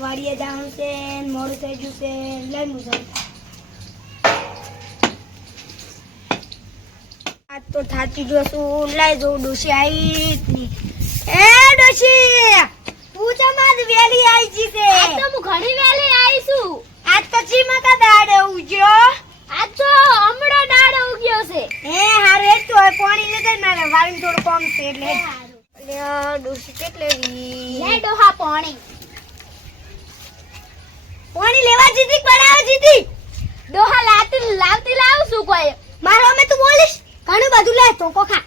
વાડીએ જવાનું છે મોડું થઈ ગયું છે લઈ મુજબ આજ તો થાકી ગયો છું લઈ જવું ડોશી આવી જ નહીં એ ડોશી પૂજા માં વેલી આવી જી છે આજ તો હું ઘણી વેલી આવી છું. આજ તો ચીમા કા દાડે ઉગ્યો આજ તો હમણાં દાડો ઉગ્યો છે. હે હારે તો પાણી લે દે મારે વાળીને થોડું કોમ છે એટલે લ્યો ડોશી કેટલે રી લે ડોહા પાણી પાણી લેવા જીતી પડાવ જીતી ડોહા લાવતી લાવ શું કોઈ મારો અમે તું બોલીશ ઘણું બધું લે તો કોખા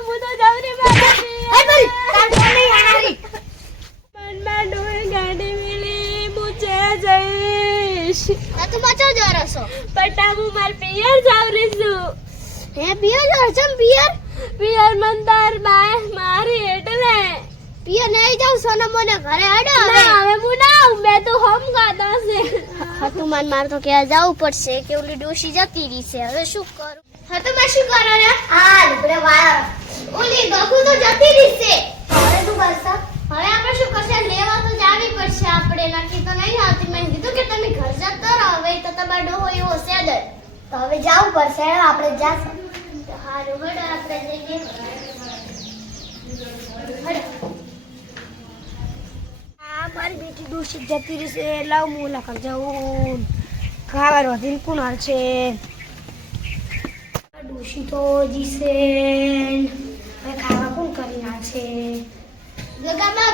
હું તો જવરી બાકી હે બોલ તાર ફોન નહીં આનારી મનમાં ડોહે ગાડી મિલી મુચે જઈશ આ તો મચો જોરો છો પટા હું માર પિયર જાવરી છું. હે પિયર જોર ચમ પિયર પિયર મંદાર બાય મારી એટલે પિયર નહીં જાવ સોના મોને ઘરે હડો ના હવે હું ના આવું મેં તો હોમ ગાતા છે. હતુમાન માર તો કે જાવું પડશે કે ઓલી ડોશી જતી રહી છે હવે શું કરું હતુમાન શું કરો રે હા લુગડે વાળા ઓલી ગગુ તો જતી રહી છે હવે શું કરશે હવે આપણે શું કરશે લેવા તો જાવી પડશે આપણે નક્કી તો નહીં આવતી મેં કીધું કે તમે ઘર જતા રહો હવે તો તમારો ડોહો એવો છે જ તો હવે જાવું પડશે આપણે જાશું હારું હડો આપણે જઈએ હડો મારી બેટી ડોશી જતી રહી છે લાવ મોલા કર જાઉં ખાવા રોધીને કુણાલ છે ડોશી તો જીસે હવે ખાવા કોણ કરી ના છે ગગાબા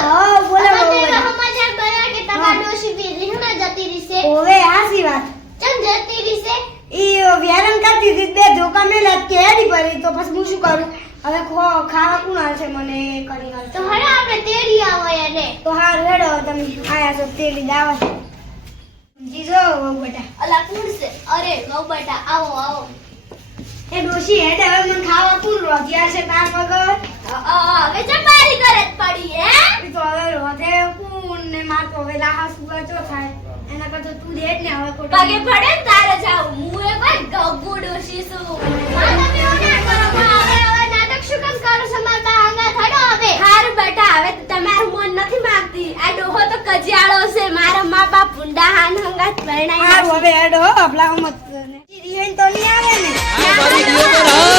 હા બોલો સમાચાર બન્યા કે તમાર ડોશી વિહણા જતી રહી છે ઓવે આસી વાત ચમ જતી રહી છે ઈ વ્યાયામ કરતી હતી બે ધોકા મેલા કે હેડી પડી તો પછી હું શું કરું હવે ખાવા કુણાલ છે મને કરી હાલ તો હરે આપણે તેડી આવો એને તો હાર હેડો તમે આયા છો તેડી દાવા જીજો બહુ બેટા અલા કુણ છે અરે ગૌ બેટા આવો આવો એ ડોશી હેડ હવે મને ખાવા કુણ રોજ્યા છે તાર વગર હવે ચપારી કરે જ પડી હે ઈ તો હવે રોધે કુણ ને માર તો હવે લાહા સુગા ચો થાય એના કરતા તું દેડ ને હવે ખોટો પગે પડે ને તારે જાવ હું એક વાર ગગુ ડોશી છું. હા તમે એવું ના કરો પણ હવે નાટક શું કામ કરો છો માર બા આંગા થડો હવે હાર બેટા હવે તો તમારું મન નથી માંગતી આ ડોહો તો કજિયાળો છે મારા મા બાપ ભૂંડા હાન હંગાત પરણાઈ હારું હવે હેડો અબલા મત ને રિયન તો નહીં આવે ને આ મારી દીવો પર